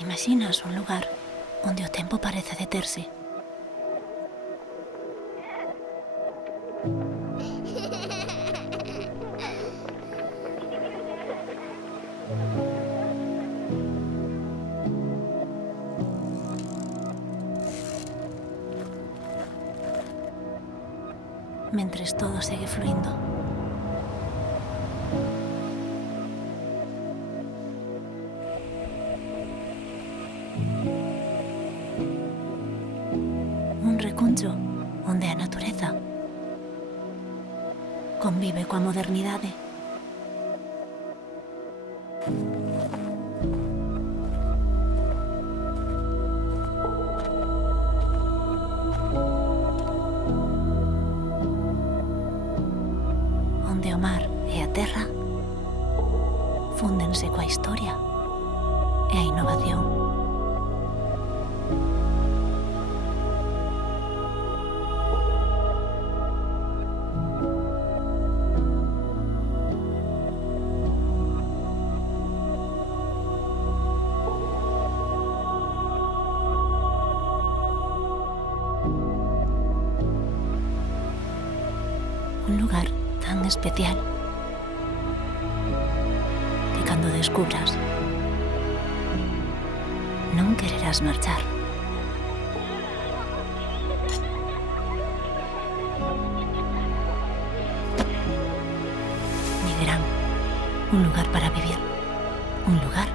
Imaxinas un lugar onde o tempo parece deterse. Mentres todo segue fluindo. Un recuncho onde a natureza convive coa modernidade. Onde o mar e a terra fúndense coa historia e a innovación. Un lugar tan especial que cando descubras non quererás marchar. Nigrán, un lugar para vivir, un lugar